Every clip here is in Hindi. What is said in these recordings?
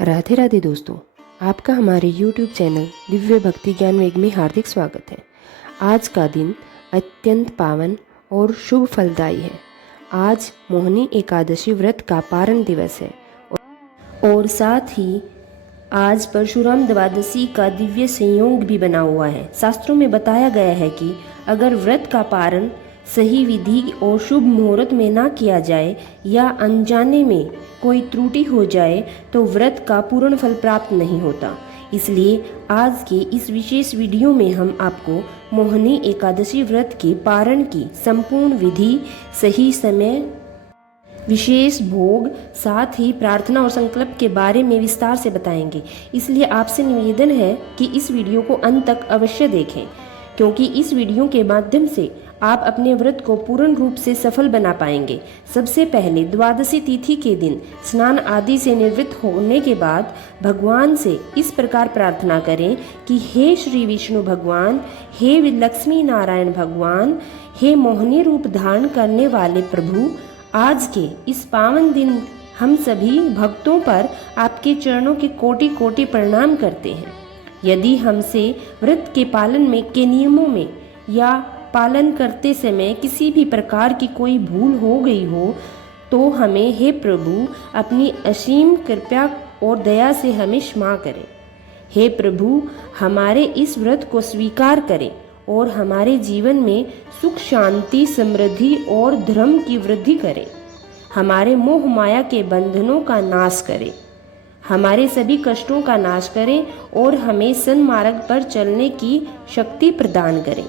राधे राधे दोस्तों, आपका हमारे YouTube चैनल दिव्य भक्ति ज्ञान वेग में हार्दिक स्वागत है। आज का दिन अत्यंत पावन और शुभ फलदायी है। आज मोहिनी एकादशी व्रत का पारण दिवस है और साथ ही आज परशुराम द्वादशी का दिव्य संयोग भी बना हुआ है। शास्त्रों में बताया गया है कि अगर व्रत का पारण सही विधि और शुभ मुहूर्त में ना किया जाए या अनजाने में कोई त्रुटि हो जाए तो व्रत का पूर्ण फल प्राप्त नहीं होता। इसलिए आज के इस विशेष वीडियो में हम आपको मोहिनी एकादशी व्रत के पारण की संपूर्ण विधि, सही समय, विशेष भोग, साथ ही प्रार्थना और संकल्प के बारे में विस्तार से बताएंगे। इसलिए आपसे निवेदन है कि इस वीडियो को अंत तक अवश्य देखें, क्योंकि इस वीडियो के माध्यम से आप अपने व्रत को पूर्ण रूप से सफल बना पाएंगे। सबसे पहले द्वादशी तिथि के दिन स्नान आदि से निवृत्त होने के बाद भगवान से इस प्रकार प्रार्थना करें कि हे श्री विष्णु भगवान, हे लक्ष्मी नारायण भगवान, हे मोहिनी रूप धारण करने वाले प्रभु, आज के इस पावन दिन हम सभी भक्तों पर आपके चरणों के कोटि कोटि प्रणाम करते हैं। यदि हमसे व्रत के पालन में के नियमों में या पालन करते समय किसी भी प्रकार की कोई भूल हो गई हो तो हमें हे प्रभु अपनी असीम कृपा और दया से हमें क्षमा करें। हे प्रभु, हमारे इस व्रत को स्वीकार करें और हमारे जीवन में सुख, शांति, समृद्धि और धर्म की वृद्धि करें। हमारे मोह माया के बंधनों का नाश करें, हमारे सभी कष्टों का नाश करें और हमें सन्मार्ग पर चलने की शक्ति प्रदान करें।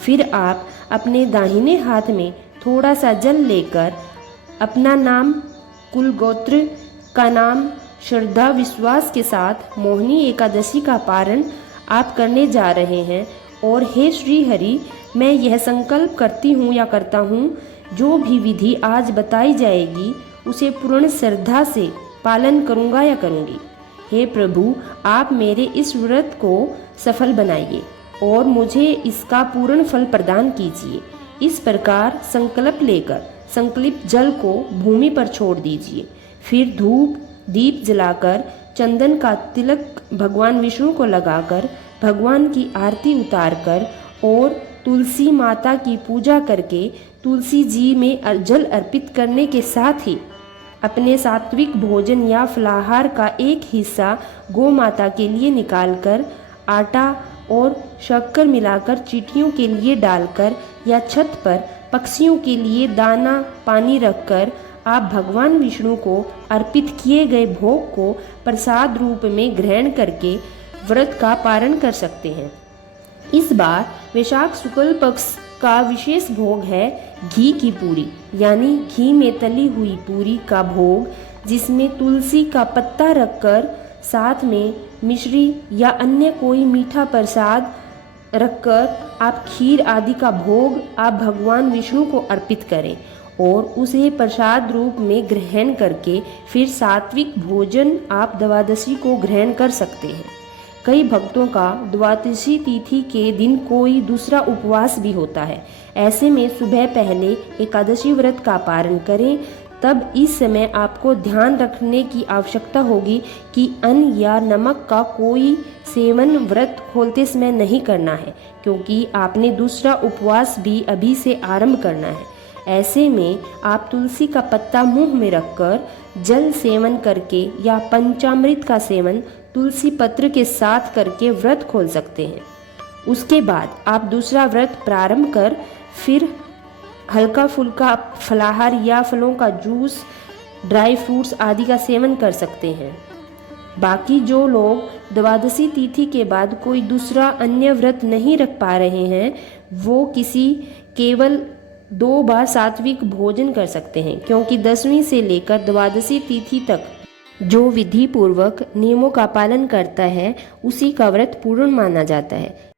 फिर आप अपने दाहिने हाथ में थोड़ा सा जल लेकर अपना नाम, कुल गोत्र का नाम श्रद्धा विश्वास के साथ मोहिनी एकादशी का पारण आप करने जा रहे हैं और हे श्री हरि, मैं यह संकल्प करती हूँ या करता हूँ, जो भी विधि आज बताई जाएगी उसे पूर्ण श्रद्धा से पालन करूँगा या करूँगी। हे प्रभु, आप मेरे इस व्रत को सफल बनाइए और मुझे इसका पूर्ण फल प्रदान कीजिए। इस प्रकार संकल्प लेकर संकल्पित जल को भूमि पर छोड़ दीजिए। फिर धूप दीप जलाकर चंदन का तिलक भगवान विष्णु को लगाकर भगवान की आरती उतारकर और तुलसी माता की पूजा करके तुलसी जी में जल अर्पित करने के साथ ही अपने सात्विक भोजन या फलाहार का एक हिस्सा गौ माता के लिए निकालकर आटा और शक्कर मिलाकर चींटियों के लिए डालकर या छत पर पक्षियों के लिए दाना पानी रखकर आप भगवान विष्णु को अर्पित किए गए भोग को प्रसाद रूप में ग्रहण करके व्रत का पारण कर सकते हैं। इस बार वैशाख शुक्ल पक्ष का विशेष भोग है घी की पूरी, यानी घी में तली हुई पूरी का भोग, जिसमें तुलसी का पत्ता रखकर साथ में मिश्री या अन्य कोई मीठा प्रसाद रखकर आप खीर आदि का भोग आप भगवान विष्णु को अर्पित करें और उसे प्रसाद रूप में ग्रहण करके फिर सात्विक भोजन आप द्वादशी को ग्रहण कर सकते हैं। कई भक्तों का द्वादशी तिथि के दिन कोई दूसरा उपवास भी होता है। ऐसे में सुबह पहले एकादशी व्रत का पारण करें। तब इस समय आपको ध्यान रखने की आवश्यकता होगी कि अन्न या नमक का कोई सेवन व्रत खोलते समय नहीं करना है, क्योंकि आपने दूसरा उपवास भी अभी से आरंभ करना है। ऐसे में आप तुलसी का पत्ता मुंह में रखकर जल सेवन करके या पंचामृत का सेवन तुलसी पत्र के साथ करके व्रत खोल सकते हैं। उसके बाद आप दूसरा व्रत प्रारंभ कर फिर हल्का फुल्का फलाहार या फलों का जूस, ड्राई फ्रूट्स आदि का सेवन कर सकते हैं। बाकी जो लोग द्वादशी तिथि के बाद कोई दूसरा अन्य व्रत नहीं रख पा रहे हैं, वो केवल 2 बार सात्विक भोजन कर सकते हैं, क्योंकि 10वीं से लेकर द्वादशी तिथि तक जो विधि पूर्वक नियमों का पालन करता है उसी का व्रत पूर्ण माना जाता है।